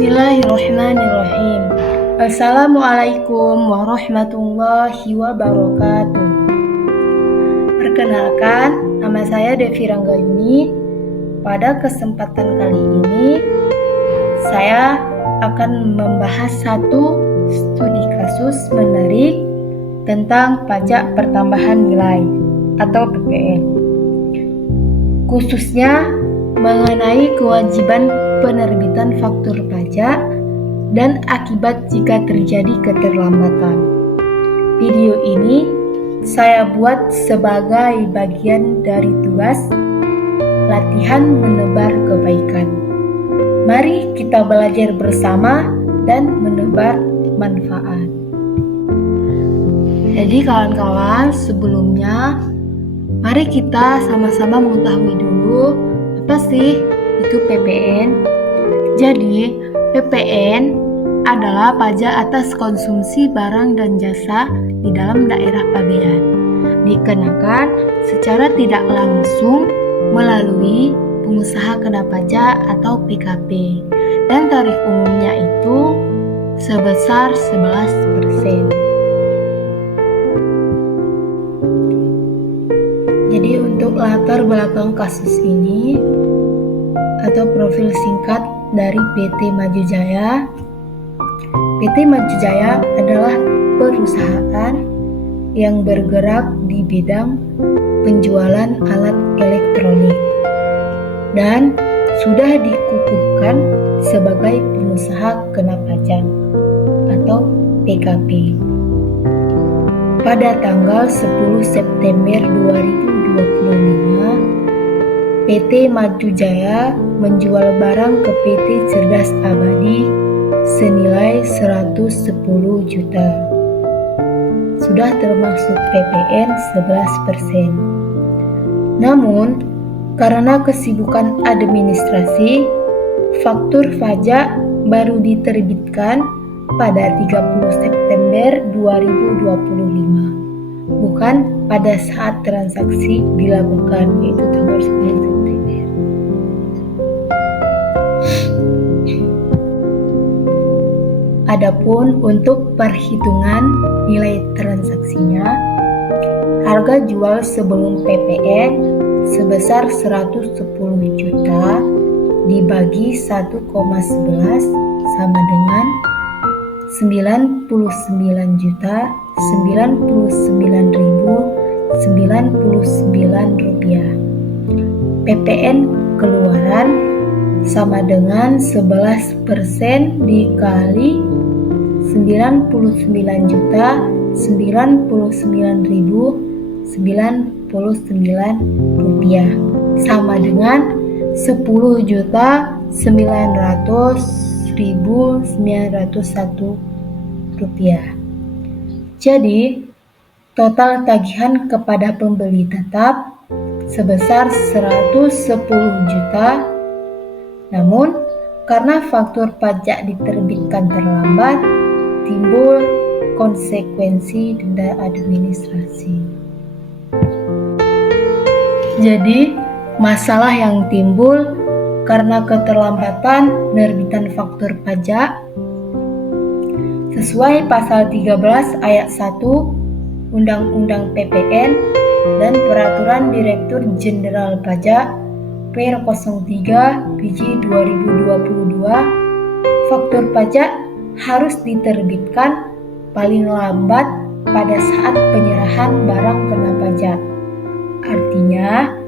Bismillahirrahmanirrahim. Assalamualaikum warahmatullahi wabarakatuh. Perkenalkan, nama saya Devi Ranggayuni. Pada kesempatan kali ini, saya akan membahas satu studi kasus menarik tentang pajak pertambahan nilai atau PPN. Khususnya mengenai kewajiban penerbitan faktur pajak dan akibat jika terjadi keterlambatan. Video ini saya buat sebagai bagian dari tugas latihan menebar kebaikan. Mari kita belajar bersama dan menebar manfaat. Jadi kawan-kawan, sebelumnya mari kita sama-sama mengetahui dulu apa sih itu PPN. Jadi, PPN adalah pajak atas konsumsi barang dan jasa di dalam daerah pabean. Dikenakan secara tidak langsung melalui pengusaha kena pajak atau PKP. Dan tarif umumnya itu sebesar 11%. Jadi untuk latar belakang kasus ini atau profil singkat dari PT Maju Jaya. PT Maju Jaya adalah perusahaan yang bergerak di bidang penjualan alat elektronik dan sudah dikukuhkan sebagai pengusaha kena pajak atau PKP. Pada tanggal 10 September 2025, PT Maju Jaya menjual barang ke PT Cerdas Abadi senilai 110 juta. Sudah termasuk PPN 11%. Namun, karena kesibukan administrasi, faktur pajak baru diterbitkan pada 30 September 2025. Bukan pada saat transaksi dilakukan, yaitu tanggal 10 September. Adapun untuk perhitungan nilai transaksinya, harga jual sebelum PPN sebesar 110 juta dibagi 1,11 sama dengan 99.099.099 rupiah. PPN keluaran sama dengan 11% dikali 99.099.099 rupiah sama dengan 10.900.901 rupiah. Jadi total tagihan kepada pembeli tetap sebesar 110 juta. Namun karena faktur pajak diterbitkan terlambat, timbul konsekuensi denda administrasi. Jadi, masalah yang timbul karena keterlambatan penerbitan faktur pajak sesuai pasal 13 ayat 1 Undang-Undang PPN dan Peraturan Direktur Jenderal Pajak Per 03/2022, faktur pajak harus diterbitkan paling lambat pada saat penyerahan barang kena pajak. Artinya,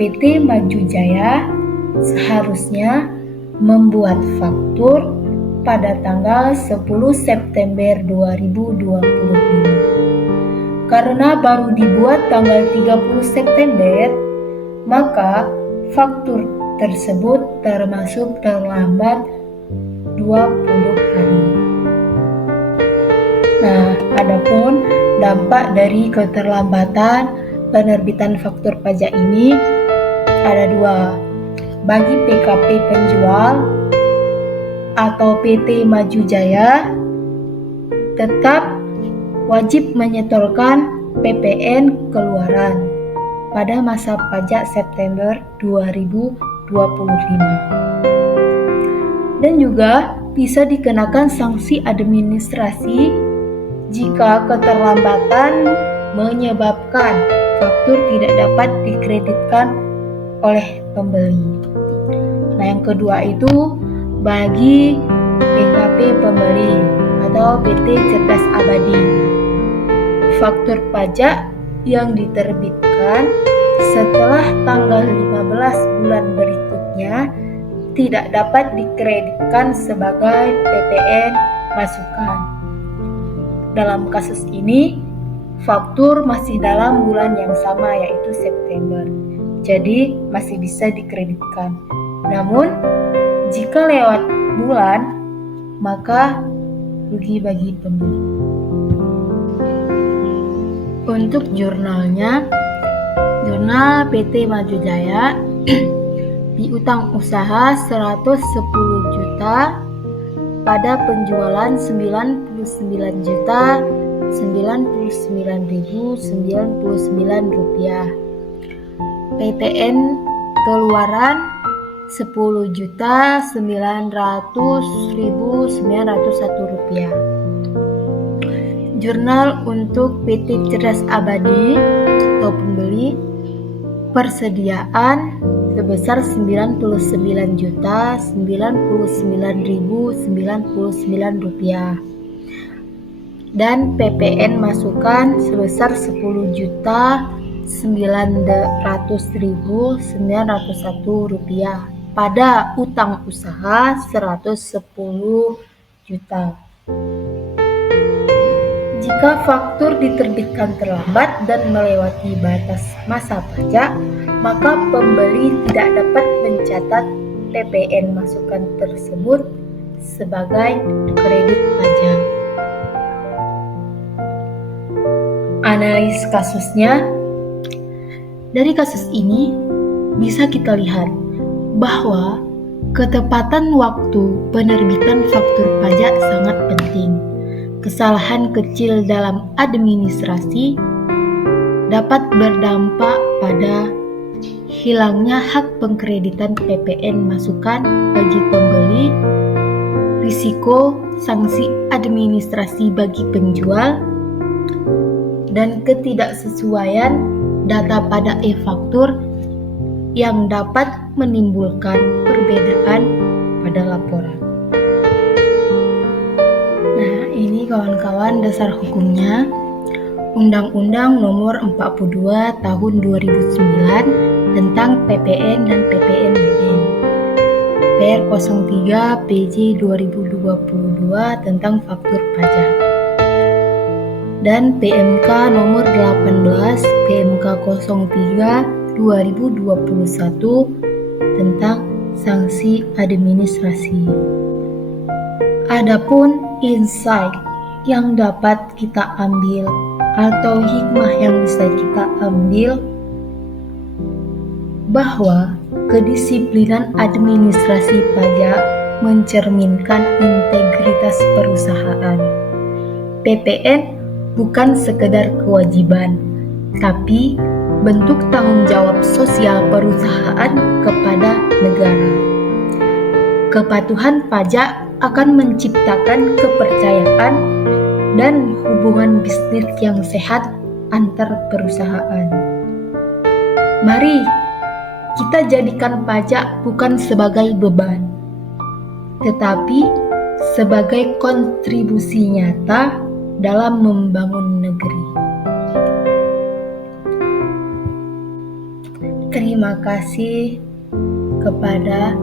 PT Maju Jaya seharusnya membuat faktur pada tanggal 10 September 2025. Karena baru dibuat tanggal 30 September, maka faktur tersebut termasuk terlambat 20 hari. Nah, adapun dampak dari keterlambatan penerbitan faktur pajak ini ada dua. Bagi PKP penjual atau PT Maju Jaya, tetap wajib menyetorkan PPN keluaran pada masa pajak September 2025. Dan juga bisa dikenakan sanksi administrasi jika keterlambatan menyebabkan faktur tidak dapat dikreditkan oleh pembeli. Nah, yang kedua itu bagi PKP pembeli atau PT Cerdas Abadi. Faktur pajak yang diterbitkan setelah tanggal 15 bulan berikutnya tidak dapat dikreditkan sebagai PPN masukan. Dalam kasus ini, faktur masih dalam bulan yang sama yaitu September. Jadi masih bisa dikreditkan. Namun, jika lewat bulan, maka rugi bagi pembeli. Untuk jurnalnya, jurnal PT Maju Jaya piutang usaha 110 juta pada penjualan 99.099.099 rupiah. PTN keluaran 10.900.901 rupiah. Jurnal untuk PT Cerdas Abadi atau pembeli persediaan sebesar 99.099.099 rupiah dan PPN masukan sebesar 10.900.901 rupiah pada utang usaha 110 juta. Jika faktur diterbitkan terlambat dan melewati batas masa pajak, maka pembeli tidak dapat mencatat PPN masukan tersebut sebagai kredit pajak. Analis kasusnya. Dari kasus ini bisa kita lihat bahwa ketepatan waktu penerbitan faktur pajak sangat penting. Kesalahan kecil dalam administrasi dapat berdampak pada hilangnya hak pengkreditan PPN masukan bagi pembeli, risiko sanksi administrasi bagi penjual, dan ketidaksesuaian data pada e-faktur yang dapat menimbulkan perbedaan pada laporan. Nah, ini kawan-kawan dasar hukumnya. Undang-Undang Nomor 42 Tahun 2009 tentang PPN dan PPNBM. PR 03 PJ 2022 tentang faktur pajak. Dan PMK Nomor 18 PMK 03 2021 tentang sanksi administrasi. Adapun insight yang dapat kita ambil atau hikmah yang bisa kita ambil bahwa kedisiplinan administrasi pajak mencerminkan integritas perusahaan. PPN bukan sekedar kewajiban, tapi bentuk tanggung jawab sosial perusahaan kepada negara. Kepatuhan pajak akan menciptakan kepercayaan dan hubungan bisnis yang sehat antar perusahaan. Mari kita jadikan pajak bukan sebagai beban, tetapi sebagai kontribusi nyata dalam membangun negeri. Terima kasih kepada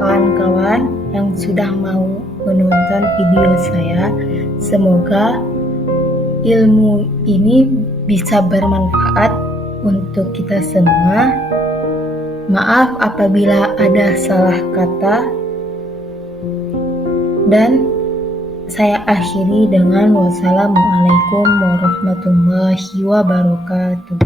kawan-kawan yang sudah mau menonton video saya. Semoga ilmu ini bisa bermanfaat untuk kita semua. Maaf apabila ada salah kata, dan saya akhiri dengan wassalamualaikum warahmatullahi wabarakatuh.